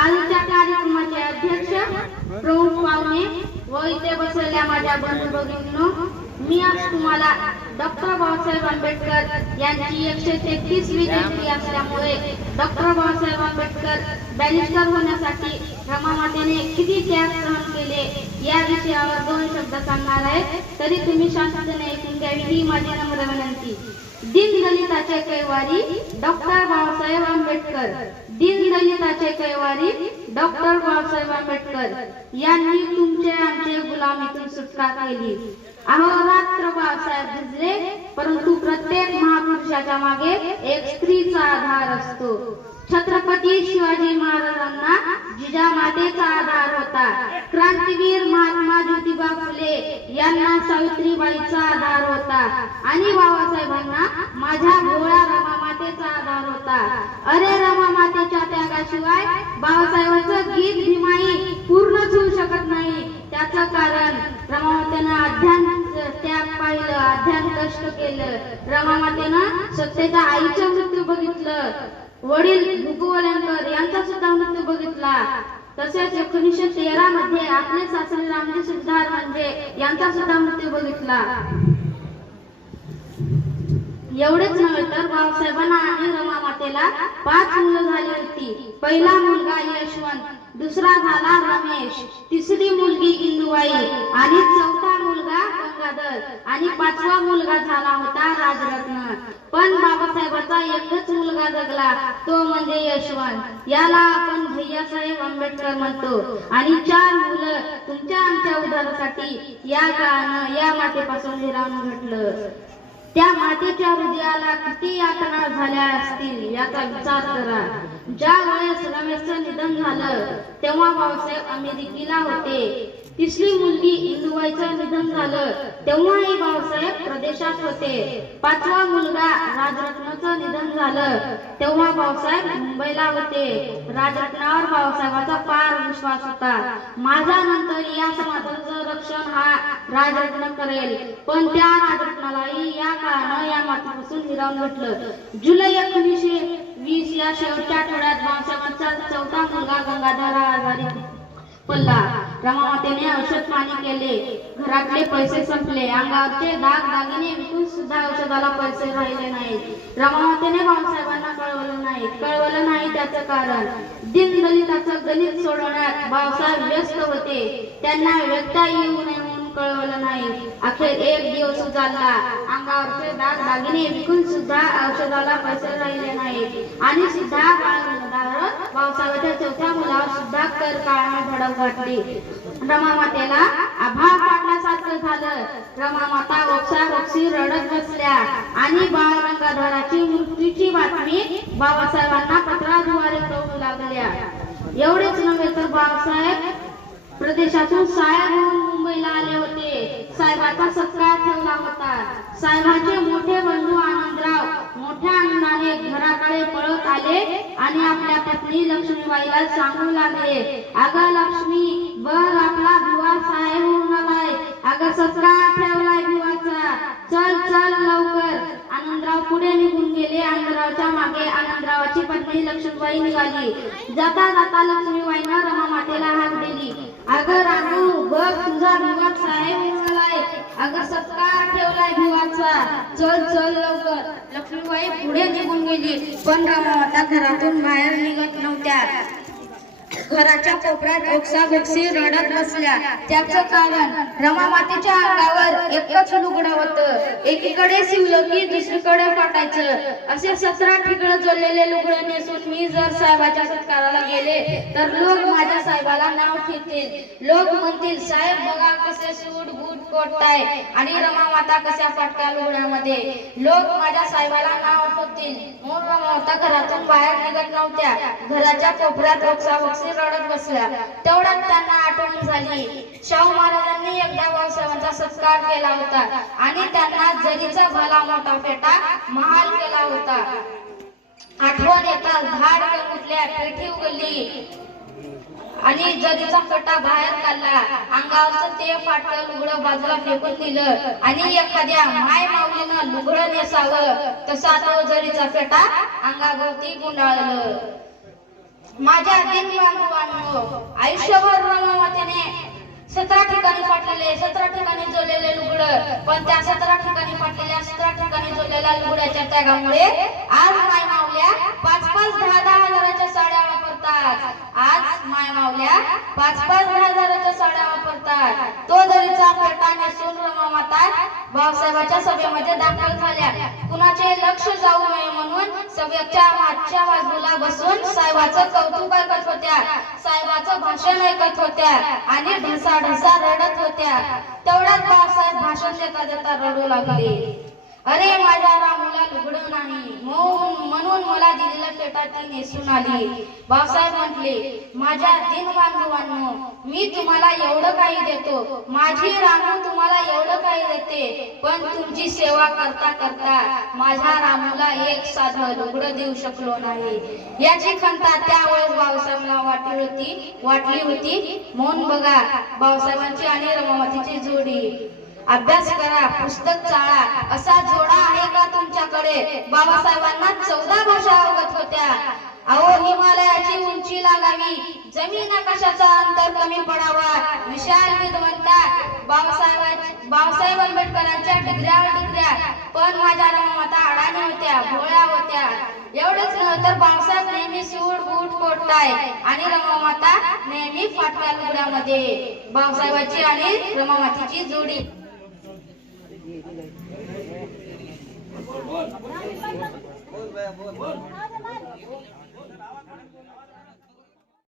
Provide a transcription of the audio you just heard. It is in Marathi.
आजच्या कार्यक्रमाचे अध्यक्ष प्रमुख पाहुणे व इथे बसलेल्या माझ्या बंधू भगिनींनो मी आज तुम्हाला डॉक्टर बाबासाहेब आंबेडकर यांची एकशे तेहतीस जयंती असल्यामुळे डॉक्टर बाबासाहेब आंबेडकर बॅरिस्टर होण्यासाठी रमा मातेने किती त्याग सहन केले या विषयावर दोन शब्द सांगणार आहे. तरी तुम्ही शांततेने ऐकून घ्यावी ही माझी नम्र विनंती. दीनदलिताचे कैवारी डॉक्टर बाबासाहेब आंबेडकर. दिन दीनदलिताचे कैवारी डॉक्टर बाबासाहेब आंबेडकर यांनी तुमचे आमचे गुलामीतून सुटका केली. अहोरात्र बाबासाहेब भिजले परंतु प्रत्येक महापुरुषाच्या मागे एक स्त्रीचा आधार असतो. छत्रपती शिवाजी महाराजांना जिजामातेचा आधार होता. क्रांतीवीर महात्मा ज्योतिबा फुले यांना सावित्रीबाईचा आधार होता. आणि बाबासाहेबांना माझ्या भोळ्या रमामातेचा आधार होता. अरे रमामातेच्या त्यागाशिवाय बाबासाहेबांचं गीत भीमाई पूर्णच होऊ शकत नाही. त्याचं कारण रमामातेनं अध्यान त्याग पाहिलं अध्यान कष्ट केलं. रमामातेनं सत्तेच्या आईचं मृत्यू बघितलं. वडील भुकुवल्यांकर यांचा सुद्धा मृत्यू बघितला. घेतला. तसेच एकोणीसशे तेरा मध्ये आपले सासरे रामजी सिद्धार्थ म्हणजे यांचा सुद्धा मृत्यू बघितला. एवढेच नव्हे तर बाबासाहेबांना आणि रमा मातेला पाच मुलं झाली होती. पहिला मुलगा यशवंत दुसरा झाला रमेश तिसरी मुलगी इंदुबाई आणि चौथा मुलगा गंगाधर आणि पाचवा मुलगा झाला होता राजरत्न. पण बाबासाहेबाचा लागला. तो म्हणजे यशवंत. याला आपण भैयासाहेब आंबेडकर म्हणतो. आणि चार मुलं तुमच्या आमच्या उदारासाठी या गाणं या मातेपासून हिरावून घडलं. त्या मातेच्या हृदयाला किती यातना झाल्या असतील याचा विचार करा. ज्या वेळेस रमेशचं निधन झालं तेव्हा बाबासाहेब अमेरिकेला होते. तिसरी मुलगी इंदुबाईचं निधन झालं. तेव्हाही बाबासाहेब प्रदेशात होते. पाचवा मुलगा राजरत्नाचं निधन झालं. तेव्हा बाबासाहेब मुंबईला होते. राजरत्नावर बाबासाहेबाचा पार विश्वास होता. माझ्या नंतर या समाजाचं रक्षण हा राजरत्न करेल. पण त्या राजरत्नालाही या काळानं या मातीपासून हिरावून घेतलं जुलै एकोणीसशे वीस या शेवटच्या आठवड्यात बाबासाहेबांचा चौथा मुलगा गंगाधर आजारी पडला. रमामातेने औषध पाणी केले. घरातले पैसे संपले. अंगावरचे दाग दागिने विकून सुद्धा औषधाला पैसे राहिले नाहीत. रमामातेने बाबासाहेबांना कळवलं नाही. कळवलं नाही त्याचं कारण. दीनदलिताचं गणित सोडवण्यात बाबासाहेब व्यस्त होते. त्यांना व्यक्ता येऊ नये म्हणून कळवलं नाही. अखेर एक दिवस उजाडला अंगावरचे दाग दागिने विकून सुद्धा औषधाला पैसे राहिले नाहीत. आणि सुद्धा पावसाळ्याच्या चौथ्या मुलावर सुद्धा कर काळाने धडक घातली रमामातेला आभाळ पाडल्यासारखं झालं. रमामाता ओक्सा ओक्सी रडत बसल्या. आणि बाळ गंगाधराची मृत्यूची बातमी बाबासाहेबांना पत्राद्वारे कळू लागल्या. एवढेच नव्हे तर बाबासाहेब प्रदेशातून साहेब म्हणून मुंबईला आले होते. साहेबांचा सत्कार ठेवला होता. साहेबांनी मोठे बंधू आनंदराव मोठ्या आनंदाने घराकडे पळत आले आणि आपल्या पत्नी लक्ष्मीबाईला सांगू लागले अगं लक्ष्मी वर आपला भिवा साहेब होऊन आलाय अगं सत्कार ठेवलाय भिवाचा चल चल लवकर. आनंदराव पुढे निघून गेले. आनंदरावच्या मागे आनंदरावाची पत्नी लक्ष्मीबाई निघाली. जाता जाता लक्ष्मीबाईनं रमा मातेला हाक दिली. अगं चल चल लवकर. लक्ष्मीबाई पुढे निघून गेली. पण रमा घरातून बाहेर निघत नव्हत्या. घराच्या कोपऱ्यात ओक्सागोक्सी रडत बसल्या. त्याचं कारण रमा मातेच्या अंगावर एकच लुगडं होतं. एकीकडे शिवलं की दुसरीकडे फाटायचं. असे सतरा ठिकाण जोडलेले लुगडं नेसून मी जर साहेबाच्या सत्काराला गेले तर लोक माझ्या साहेबाला नाव ठेवतील. लोक म्हणतील साहेब बघा कसे सूट बूट कोटताय आणि रमा माता कशा फाटका लुगड्यामध्ये लोक माझ्या साहेबाला नाव ठेवतील. आता घरातून बाहेर निघत नव्हत्या. घराच्या कोपऱ्यात ओक्सा रडत बसल्या. तेवढ्यात त्यांना आठवण झाली. शाहू महाराजांनी एकदा बाबासाहेबांचा सत्कार केला होता आणि त्यांना जरीचा भला मोठा फेटा महाल केला होता. आठवण येतात धाड कुठल्या पेठी उघडली. आणि जरीचा फेटा बाहेर काढला अंगावरचं ते फाटलं लुगडं बाजूला फेकून दिलं आणि एखाद्या माय माऊलीनं लुगडं नेसावं तसा तो जरीचा फेटा अंगाभोवती गुंडाळलं. माझ्या दिनबांधवांनो आयुष्यभर रमावतीने सतरा ठिकाणी फाटलेले सतरा ठिकाणी जोडलेले लुगड पण त्या सतरा ठिकाणी फाटलेल्या सतरा ठिकाणी जोडलेल्या लुगड्याच्या त्यागामुळे आज माय मावल्या पाच पाच दहा दहा हजाराच्या साड्या वापरतात आज मायमावल्या पाच पाच दहा हजाराच्या साड्या वापरतात. तो दरीचा फेटा नेसून रमा माता भाऊसाहेबाच्या सभेमध्ये दाखल झाल्या. कुणाचे लक्ष जाऊ नये म्हणून सभेच्या मागच्या बाजूला बसून साहेबाचं कौतुक ऐकत होत्या. साहेबाचं भाषण ऐकत होत्या आणि ढसा ढसा रडत होत्या. तेवढ्यात बाबासाहेब भाषण देता देता रडू लागले. अरे माझ्या रामुला लुगडं नाही. म्हणून म्हणून मला दिले फेटा नेसून आली. बाबासाहेब म्हटले माझ्या दिन बांधवांनो मी तुम्हाला एवढं काही देतो. माझी रामू तुम्हाला एवढं काही देते. पण तुमची सेवा करता करता माझ्या रामूला एक साधं लुगडं देऊ शकलो नाही. याची खंता त्यावेळेस बाबासाहेबांना वाटली होती वाटली होती. म्हणून बघा बाबासाहेबांची आणि रमावतीची जोडी. अभ्यास करा पुस्तक चाळा असा जोडा तुमच्याकडे बाबासाहेबांना चौदा भाषा अवगत होत्या. अहो हिमालयाची उंची लागावी. जमीन आकाशाचा अंतर कमी पडावा विशाल विद्वंता बाबासाहेब बाबासाहेब आंबेडकरांच्या डिग्र्यावर डिग्र्या पण माझ्या रममाता अडाणी होत्या भोळ्या होत्या. एवढंच नव्हे तर बाबासाहेब नेहमी सूट बूट पोटताय आणि रमामाता नेहमी फाटक्या लुगड्यामध्ये. बाबासाहेबाची आणि रमामातीची जोडी. બોલ બોલ બોલ બોલ બોલ